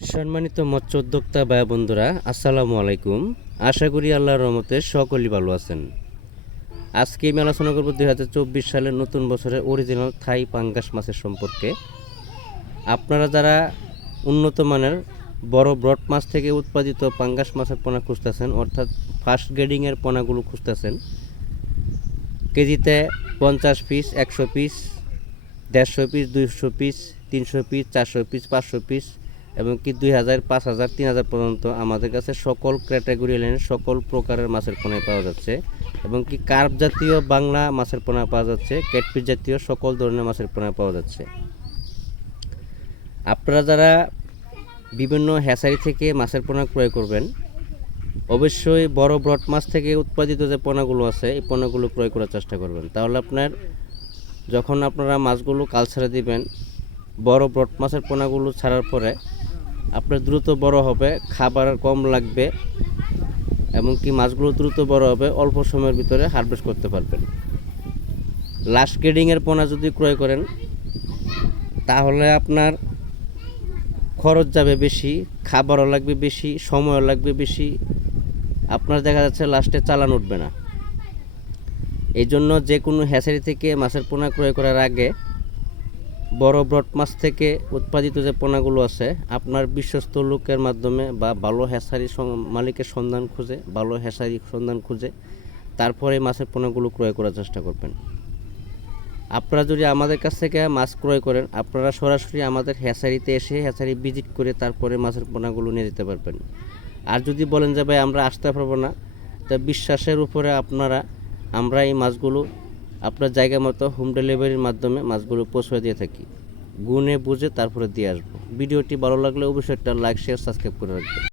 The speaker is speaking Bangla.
সম্মানিত মৎস্য উদ্যোক্তা ভাই বন্ধুরা, আসসালামু আলাইকুম। আশা করি আল্লাহর রহমতে সকলেই ভালো আছেন। আজকে আমি আলোচনা করব 2024 সালের নতুন বছরের অরিজিনাল থাই পাঙ্গাস মাছের সম্পর্কে। আপনারা যারা উন্নত মানের বড় ব্রড মাছ থেকে উৎপাদিত পাঙ্গাস মাছের পোনা খুঁজতেছেন, অর্থাৎ ফার্স্ট গ্রেডিংয়ের পোনাগুলো খুঁজতেছেন, কেজিতে 50 piece, 100 piece, 150 piece, 200 piece, 300 piece, 400 piece, 500 piece এবং কি 2000, 5000, 3000 পর্যন্ত আমাদের কাছে সকল ক্যাটাগরি লাইনের সকল প্রকারের মাছের পোনা পাওয়া যাচ্ছে এবং কি কার্প জাতীয় বাংলা মাছের পোনা পাওয়া যাচ্ছে, ক্যাটফিশ জাতীয় সকল ধরনের মাছের পোনা পাওয়া যাচ্ছে। আপনারা যারা বিভিন্ন হ্যাচারি থেকে মাছের পোনা ক্রয় করবেন, অবশ্যই বড় ব্রড মাছ থেকে উৎপাদিত যে পোনাগুলো আছে এই পোনাগুলো ক্রয় করার চেষ্টা করবেন। তাহলে আপনার যখন আপনারা মাছগুলো কালচারে দিবেন, বড় ব্রড মাছের পোনাগুলো ছাড়ার পরে আপনার দ্রুত বড় হবে, খাবার কম লাগবে এবং কি মাছগুলো দ্রুত বড় হবে, অল্প সময়ের ভিতরে হারভেস্ট করতে পারবেন। লাস্ট গ্রেডিংয়ের পোনা যদি ক্রয় করেন তাহলে আপনার খরচ যাবে বেশি, খাবারও লাগবে বেশি, সময়ও লাগবে বেশি, আপনার দেখা যাচ্ছে লাস্টে চালান উঠবে না। এই জন্য যে কোনো হ্যাচারি থেকে মাছের পোনা ক্রয় করার আগে বড় ব্রড মাছ থেকে উৎপাদিত যে পোনাগুলো আছে আপনার বিশ্বস্ত লোকের মাধ্যমে বা ভালো হ্যাচারি মালিকের সন্ধান খুঁজে, ভালো হ্যাচারি সন্ধান খুঁজে তারপরে মাছের পোনাগুলো ক্রয় করার চেষ্টা করবেন। আপনারা যদি আমাদের কাছ থেকে মাছ ক্রয় করেন, আপনারা সরাসরি আমাদের হ্যাচারিতে এসে হ্যাচারি ভিজিট করে তারপরে মাছের পোনাগুলো নিয়ে যেতে পারবেন। আর যদি বলেন যে ভাই আমরা আসতে পারবো না, তা বিশ্বাসের উপরে আমরা এই মাছগুলো আপনার জায়গা মতো হোম ডেলিভারির মাধ্যমে মাছগুলো পৌঁছে দিয়ে থাকি। গুনে বুঝে তারপরে দিয়ে আসবো। ভিডিওটি ভালো লাগলে অবশ্যই একটা লাইক, শেয়ার, সাবস্ক্রাইব করে রাখবেন।